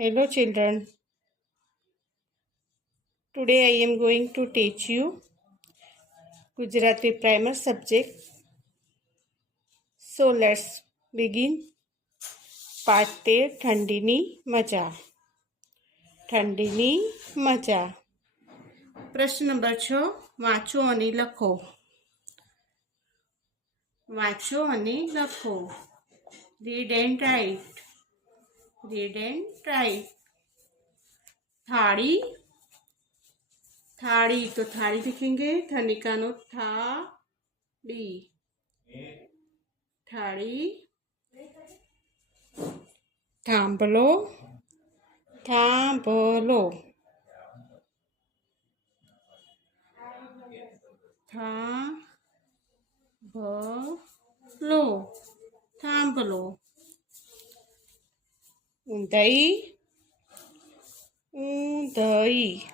Hello children, today I am going to teach you Gujarati primer subject. So let's begin. પાઠ 13 ઠંડીની મજા. ઠંડીની મજા. પ્રશ્ન નંબર 6 વાંચો અને લખો. વાંચો અને લખો. Read and write. Read and write. थाड़ी. थाड़ी तो थाड़ी लिखेंगे. थनिकानो थाड़ी. थाड़ी. थांभलो. थांभलो. थांभलो. थांभलो. ઊંધઈ. ઊંધઈ.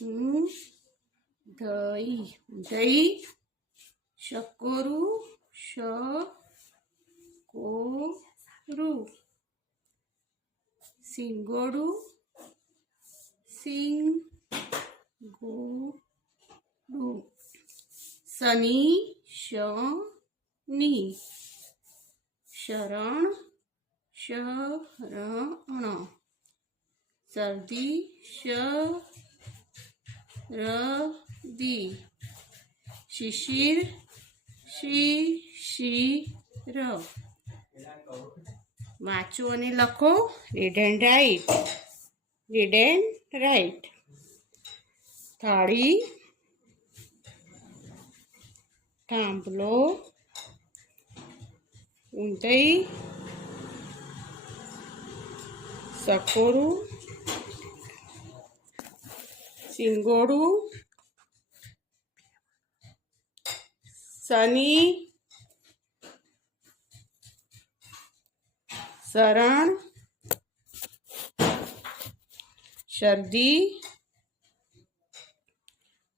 ઊંધઈ. ઊંધઈ. શકોરું. શકોરું. સિંગોડું. સિંગોડું. શનિ. શનિ. શરણ. શરણ. શરદી. શરદી. શિશિર. શિશિર. વાંચો અને લખો. Read and write. Read and write. થાળી. થાંભલો. ઊંધઈ. સકોરું. સિંગોડું. શનિ. શરણ. શરદી.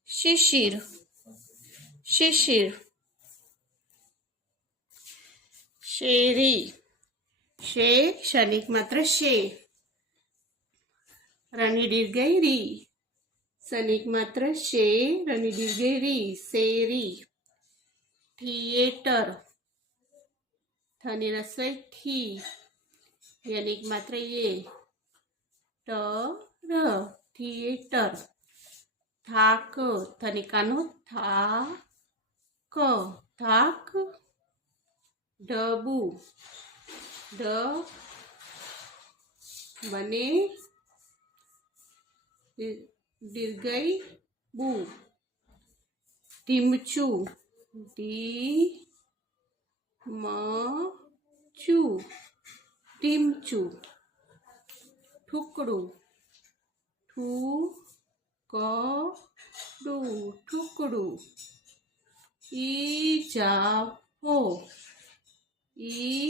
શિશિર. શિશિર. શેરી. શે શનિક માત્ર શે. રની દીર્ઘઈ રી. શનિક માત્ર શે. રની દીર્ઘઈ રી. શેરી. થિયેટર. થની રસોઈ થી. યનિક માત્ર યે. ટર. થિયેટર. થાક. થનિકાનો થાક. થાક. ડબુ. ડ બને દીર્ઘઈ બુ. ટીમચું. ટીમચું. ટીમચું. ઠુકડું. ઠુકડું. ઠુકડું. ઈજાફો. ઈજા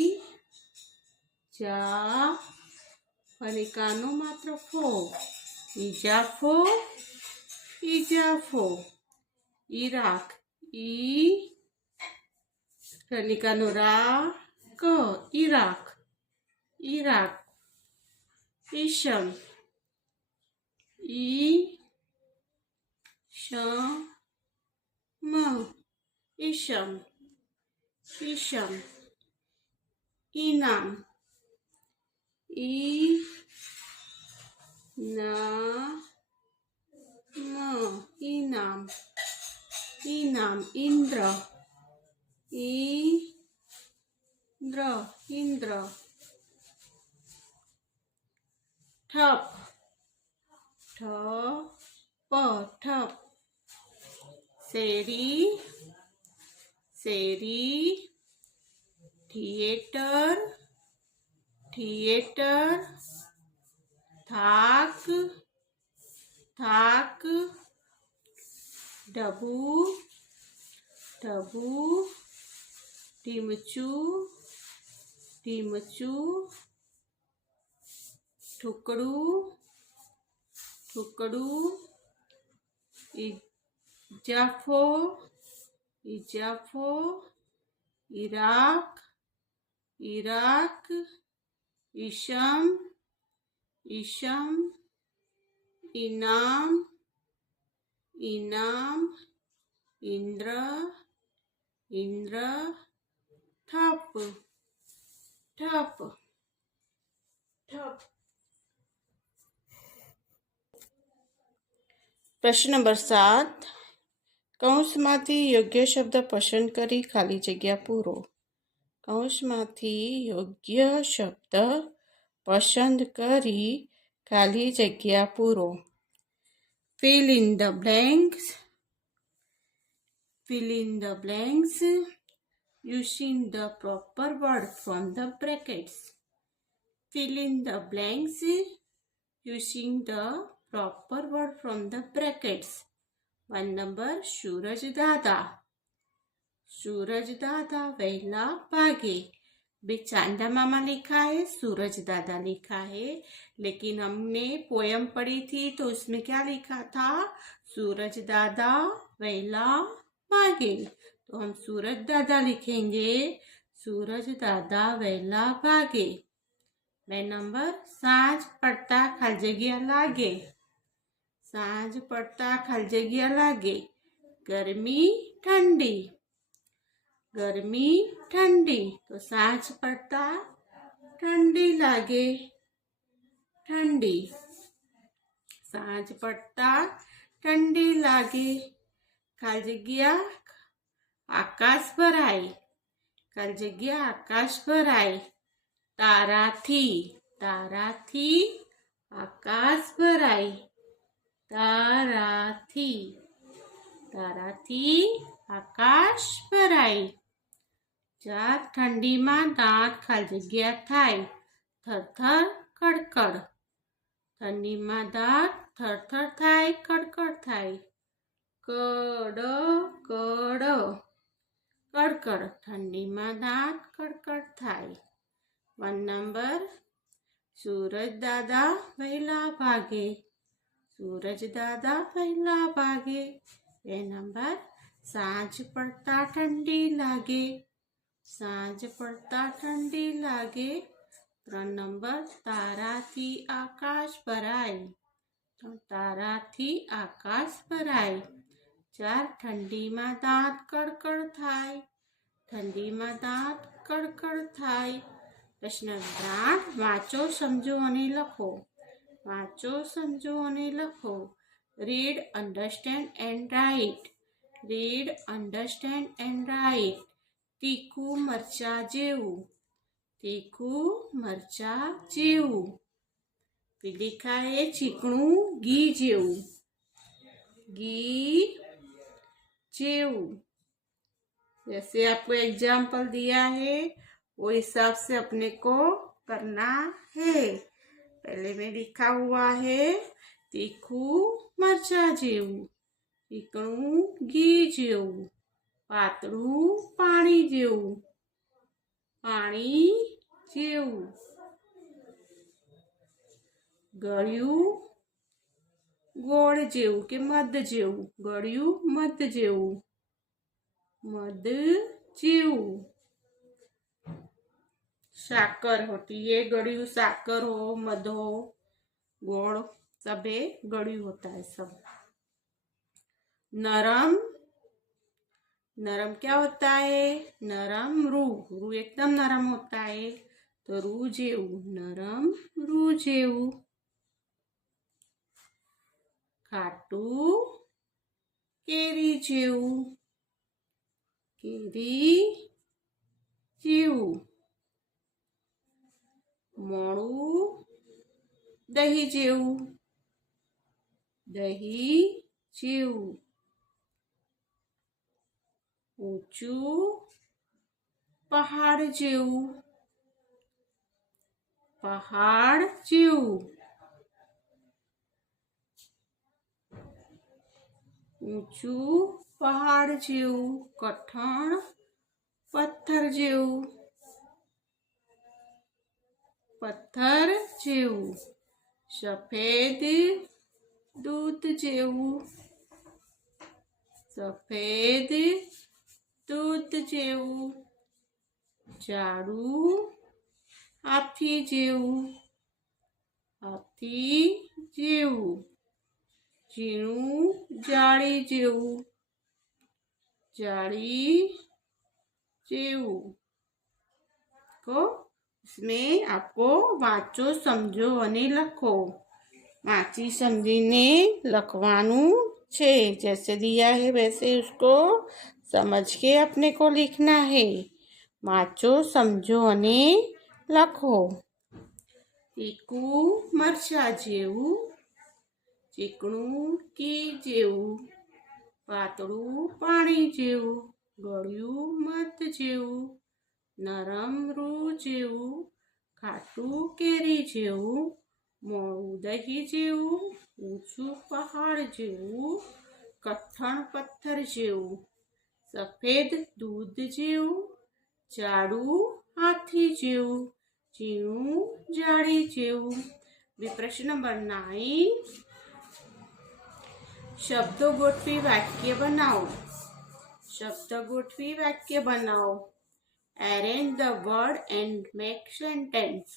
ફનિકાનો માત્ર ફો. ઈજાફો. ઈજાફો. ઈરાક. ઈ ફનિકાનો રાક. ઈરાક. ઈરાક. ઈશમ. ઈશમ. ઈશમ. ઈશમ. ઈનામ. ઈનામ. ઈનામ. ઇન્દ્ર. ઇન્દ્ર. ઇન્દ્ર. ઠપ. ઠપ. ઠપ. શેરી. શેરી. થિયેટર. થિયેટર. થાક. થાક. ડબુ. ડબુ. ટીમચું. ટીમચું. ઠુકડું. ઠુકડું. ઈજાફો. ઈજાફો. ઈરાક. ઈરાક. ઈશમ, ઈશમ, ઇનામ, ઇનામ, ઇન્દ્ર, ઇન્દ્ર, ઠપ, ઠપ, ઠપ. પ્રશ્ન નંબર 7. કૌંસમાંથી યોગ્ય શબ્દ પસંદ કરી ખાલી જગ્યા પૂરો. કૌંસમાંથી યોગ્ય શબ્દ પસંદ કરી ખાલી જગ્યા પૂરો. Fill in the blanks. Fill in the blanks using the proper word from the brackets. Fill in the blanks using the proper word from the brackets. 1 number सूरज दादा. सूरज दादा वैला भागे. बे चांदा मामा लिखा है, सूरज दादा लिखा है, लेकिन हमने पोयम पढ़ी थी तो उसमें क्या लिखा था? सूरज दादा वैला भागे. तो हम सूरज दादा लिखेंगे, सूरज दादा वैला भागे. 2 नंबर सांज पड़ता खाली जग्या लागे. सांज पड़ता खाली जग्या लागे. गर्मी ठंडी. गर्मी ठंडी. तो सांज पड़ता ठंडी लागे. ठंडी. सांज पड़ता ठंडी लागे. खाली जग्या आकाश भराय. खाली जग्या आकाश भराय. ताराथी. ताराथी आकाश भराय. ताराथी. ताराथी आकाश भराय. 4 ठंडीમાં દાંત ખાલી જગ્યા થાય. થરથર કડકડ. ઠંડીમાં દાંત થરથર થાય, કડકડ થાય. કડ કડ. કડકડ. ઠંડીમાં દાંત કડકડ થાય. 1 નંબર सूरज दादा वैला भागे. सूरज दादा वैला भागे. 2 नंबर सांझ पड़ता ठंडी लागे. सांझ पड़ता ठंडी लागे. 3 नंबर ताराथी आकाश भराय. तो ताराथी आकाश भराय. 4 ठंडीમાં દાંત કડકડ થાય. ઠંડીમાં દાંત કડકડ થાય. પ્રશ્ન 8. વાંચો, સમજો અને લખો. વાંચો, સમજો અને લખો. Read, understand and write. Read, understand and write. તીખું મરચા જેવું. તીખું મરચા જેવું. लिखा है चीकणू घी जेऊ. घी जेऊ. जैसे आपको एग्जाम्पल दिया है वो हिसाब से अपने को करना है. पहले में लिखा हुआ है तीखू मरचा जेऊ. चीकणू घी जेऊ. पातळू पाणी जेऊ. पाणी जेऊ. ગળ્યું ગોળ જેવું કે મધ જેવું. ગળ્યું મધ જેવું. મધ જેવું. साकर होती है. गड़ियू साकर हो, मध हो, गोड़ सब है. गड़ियू होता है सब. नरम. नरम क्या होता है? नरम रू. रू एकदम नरम होता है तो रू जेऊ. नरम रू जेऊ. खाटू केरी जेऊ. केरी जेऊ. मोड़ू दही जेऊ. दही जेऊ. ऊंचू पहाड़ जेऊ. पहाड़ जेऊ. ऊंचू पहाड़ जेऊ. कठण पत्थर जेऊ. पत्थर जेऊ. सफेद दूध जेऊ. सफेद दूध जेऊ. झाड़ू હાથી જેવું, હાથી જેવું. ઝીણું જાળી જેવું, जाड़ी जेवू को इसमें आपको वाँचो समझो अने लखो। वाँची समझीने लखवानू छे, जैसे दिया है वैसे उसको समझ के अपने को लिखना है। वाँचो समझो अने लखो। तीखू मरचा जेवू, चीकणू घी जेवू, पातळू पाणी जेवू, गळ्यू मध जेवू, नरम रूह जेवू, खाटू केरी जेवू, मोळू दही जेवू, ऊंचू पहाड़ जेवू, कठण पत्थर जेवू, सफेद दूध जेवू, जाडू हाथी जेवू, झीणू जाड़ी जेवू। प्रश्न नंबर 9, शब्दों गोठवी वाक्य बनाओ। शब्द गोठवी वाक्य बनाओ। Arrange the word and make sentence.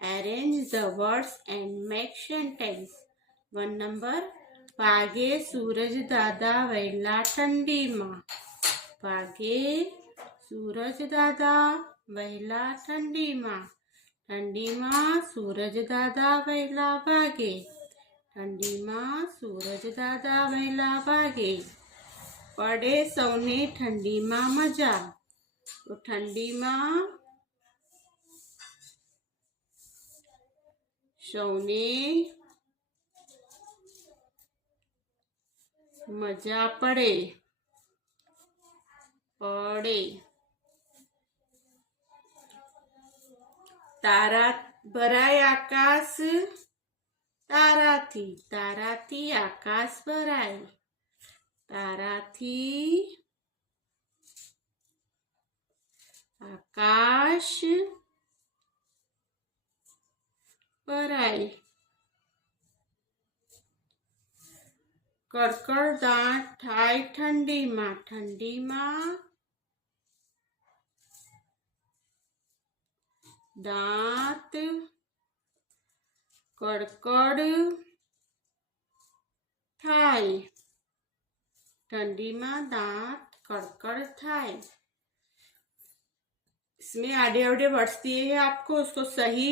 Arrange the words and make sentence. 1 number, ભાગે સૂરજ દાદા વહેલા ઠંડીમાં। ભાગે સૂરજ દાદા વહેલા ઠંડીમાં। ઠંડીમાં સૂરજ દાદા વહેલા ભાગે। ઠંડીમાં સૂરજ દાદા વહેલા ભાગે। પડે સૌને ઠંડીમાં મજા। તો ઠંડીમાં સૌને મજા પડે। પડે તારા ભરાય આકાશ તારાથી। તારાથી આકાશ ભરાય। તારાથી આકાશ ભરાય। કડકડદાટ થાય ઠંડીમાં। ઠંડીમાં દાંત કડકડ થાય। ठंडी में दांत कड़कड़ थाय। इसमें आड़े आड़े वर्ड्स दिए हैं आपको, उसको सही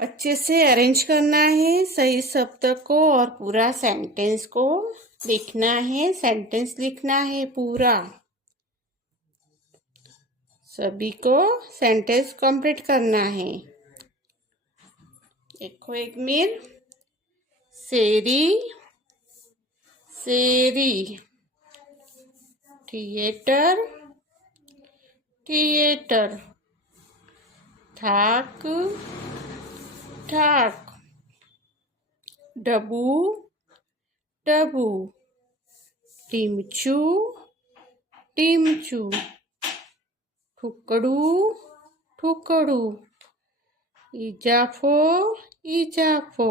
अच्छे से अरेंज करना है, सही शब्द को और पूरा सेंटेंस को लिखना है। सेंटेंस लिखना है पूरा। सभी को सेंटेंस कंप्लीट करना है। देखो एक मिनट। शेरी शेरी, थिएटर थिएटर, थाक ठाक, डबू डबू, टीमचू टीमचू, ठुकड़ू ठुकड़ू, इजाफो इजाफो,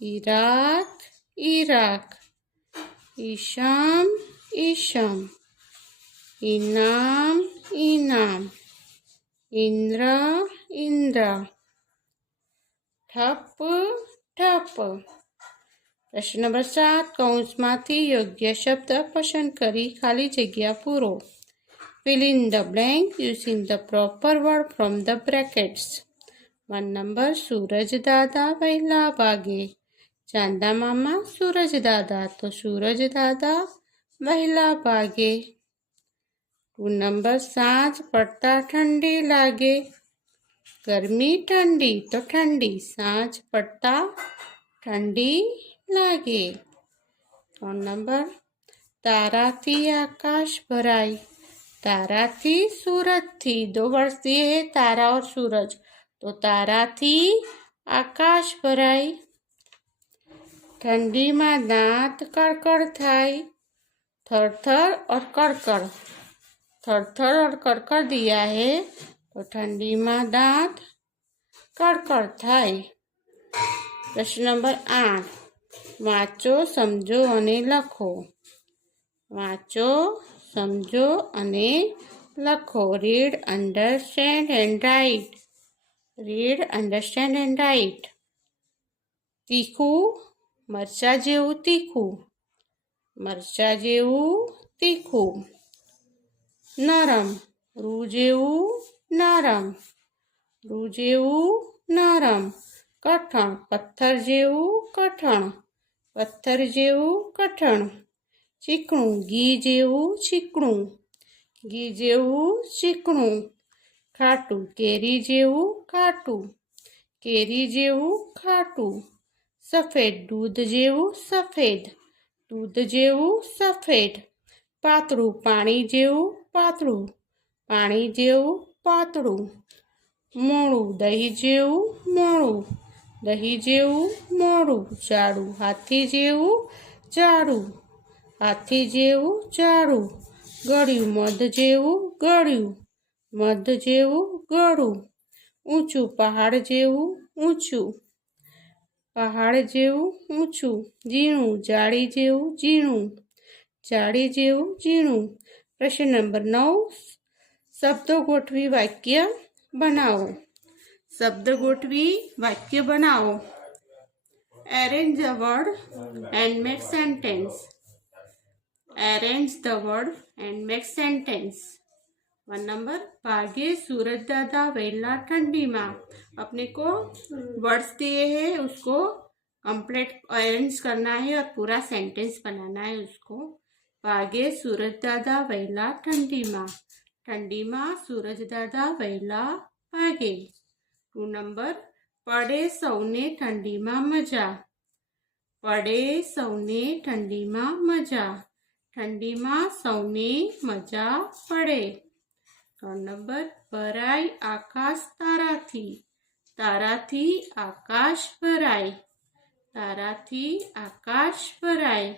इराक इराक, ईशाम ईशाम, इनाम इनाम, इंद्र इंद्र, ठप ठप। प्रश्न नंबर 7, कौंसमांथी योग्य शब्द पसंद करी खाली जग्या पूरो। Fill in the blank using the proper word from the brackets. 1 number, सूरज दादा वहेला भागे। चांदा मामा सूरज दादा, तो सूरज दादा वहेला भागे। 2 number, सांझ पड़ता ठंडी लागे। गर्मी ठंडी, तो ठंडी सांझ पड़ता ठंडी लागे। 3 number, ताराथी आकाश भराय। ताराथी सूरजथी, 2 वर्ड्स दिए हैं तारा और सूरज, तो ताराथी आकाश भराय। ठंडी में दांत कड़कड़ थाय। थरथर और कड़कड़, थरथर और कड़कड़ दिया है, तो ठंडी में दांत कड़कड़ थाय। प्रश्न नंबर 8, वाँचो समझो अने लखो। वाँचो समझो अने લખો. Read, understand and write. Read, understand and write. તીખું, મરચાં જેવું તીખું. મરચાં જેવું તીખું. નરમ, રૂ જેવું નરમ. રૂ જેવું નરમ. કઠણ, પથ્થર જેવું કઠણ. પથ્થર જેવું કઠણ. ચીકણું, ઘી જેવું ચીકણું. ઘી જેવું ચીકણું. ખાટું, કેરી જેવું ખાટું. કેરી જેવું ખાટું. સફેદ, દૂધ જેવું સફેદ. દૂધ જેવું સફેદ. પાતળું, પાણી જેવું પાતળું. પાણી જેવું પાતળું. મોળું, દહીં જેવું મોળું. દહીં જેવું મોળું. જાડું, હાથી જેવું જાડું. હાથી જેવું જાડું. ગળ્યું, મધ જેવું ગળ્યું. મધ જેવું ગળું. ઊંચું, પહાડ જેવું ઊંચું. પહાડ જેવું ઊંચું. ઝીણું, જાળી જેવું ઝીણું. જાળી જેવું ઝીણું. પ્રશ્ન નંબર 9. શબ્દો ગોઠવી વાક્ય બનાવો. શબ્દ ગોઠવી વાક્ય બનાવો. Arrange the word and make sentence. Arrange the word and make sentence. 1 number, भागे सूरज दादा वेला ठंडी माँ. अपने को वर्ड्स दिए हैं, उसको कंप्लीट अरेंज करना है और पूरा सेंटेंस बनाना है उसको. भागे सूरज दादा वेला ठंडी माँ. ठंडी माँ सूरज दादा वेला भागे. 2 नंबर, પડે સૌને ઠંડીમાં મજા. પડે સૌને ઠંડીમાં મજા. ઠંડીમાં સૌને મજા પડે. 3 નંબર, ભરાય આકાશ તારાથી. તારાથી આકાશ ભરાય. તારાથી આકાશ ભરાય.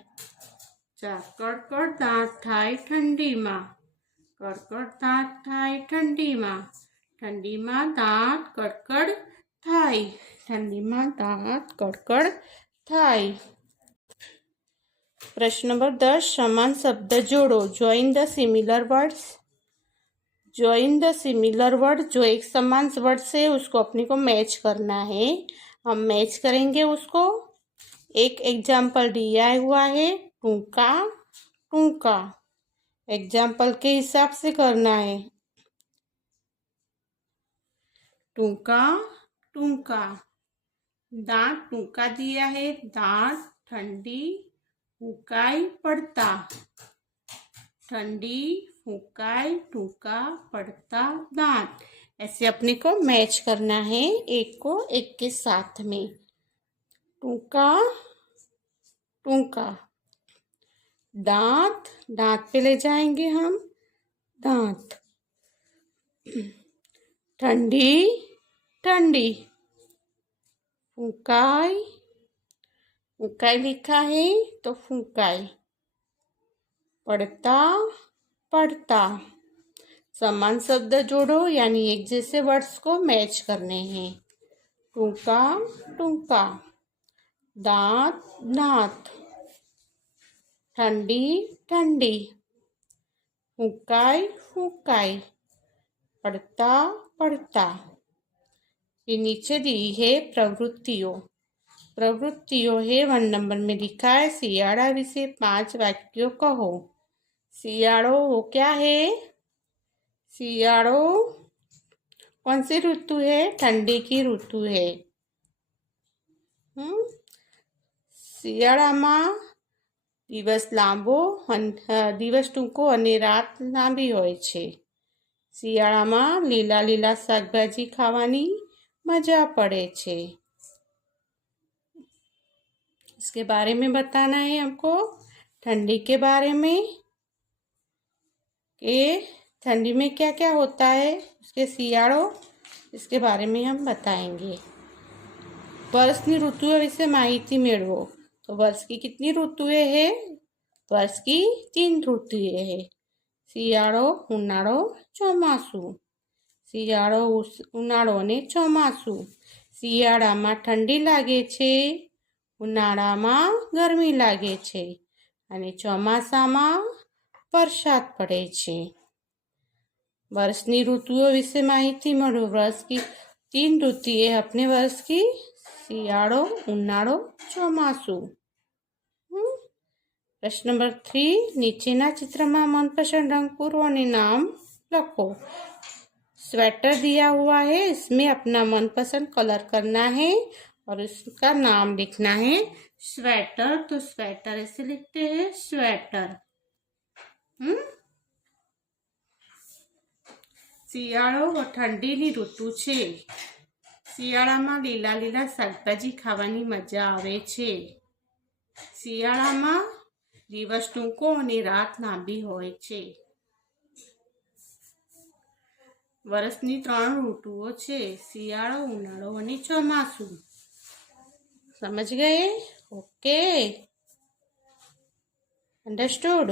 4, કડકડ દાંત થાય ઠંડીમાં. કડકડ દાંત થાય ઠંડીમાં. ઠંડીમાં દાંત કડકડ થાય. ઠંડીમાં દાંત કડકડ થાય. प्रश्न नंबर 10, समान शब्द जोड़ो. Join the similar words. Join the similar word, जो एक समान वर्ड से उसको अपने को मैच करना है. हम मैच करेंगे उसको. एक एग्जाम्पल दिया हुआ है, टूका टूका. एग्जाम्पल के हिसाब से करना है. टूका टूका. दांत टूका दिया है. दांत ठंडी फूकाई पड़ता. ठंडी फूकाई टूका पड़ता दांत. ऐसे अपने को मैच करना है एक को एक के साथ में. टूका टूका. दांत, दांत पे ले जाएंगे हम. दांत. ठंडी ठंडी. फूकाई, फूकाई लिखा है तो फूकाई. पड़ता पड़ता. समान शब्द जोड़ो, यानी एक जैसे वर्ड्स को मैच करने हैं. टूका टूका. दांत दांत. ठंडी ठंडी. फूकाई फूकाई. पड़ता पड़ता. ये नीचे दी है प्रवृत्तियों. प्रवृत्तियों है 1 नंबर में लिखा है, શિયાળા વિશે 5 વાક્યો કહો. શિયાળો वो क्या है? શિયાળો कौन सी ऋतु है? ठंडी की ऋतु है. શિયાળામાં દિવસ લાંબો, દિવસ ટૂંકો અને રાત લાંબી હોય છે. શિયાળામાં લીલા લીલા શાકભાજી ખાવાની मजा पड़े छे. इसके बारे में बताना है हमको. ठंडी के बारे में कि ठंडी में क्या क्या होता है, उसके શિયાળો, इसके बारे में हम बताएंगे. વર્ષની ઋતુઓ વિશે માહિતી મેળવો. तो वर्ष की कितनी ऋतुएं हैं? वर्ष की 3 ऋतुएं हैं. શિયાળો, ઉનાળો, ચોમાસું. શિયાળો, ઉનાળો અને ચોમાસું. શિયાળામાં ઠંડી લાગે છે. ઉનાળામાં ગરમી લાગે છે. અને ચોમાસામાં વરસાદ પડે છે. वर्ष की ऋतुओं विषय माहिती मळो। वर्ष की 3 ऋतुएं अपने वर्ष की શિયાળો ઉનાળો ચોમાસું। प्रश्न नंबर 3 नीचेना चित्र में मनपसंद रंग पूरो और नाम लिखो। स्वेटर दिया हुआ है, इसमें अपना मनपसंद कलर करना है और इसका नाम लिखना है स्वेटर। तो स्वेटर ऐसे लिखते हैं स्वेटर। શિયાળો ઠંડીની ઋતુ છે। શિયાળામાં લીલા લીલા શાકભાજી ખાવાની મજા આવે છે। શિયાળામાં દિવસ ટૂંકો અને રાત લાંબી હોય છે। વર્ષની 3 ઋતુઓ છે, શિયાળો ઉનાળો અને ચોમાસું। સમજ ગયે? Okay, understood.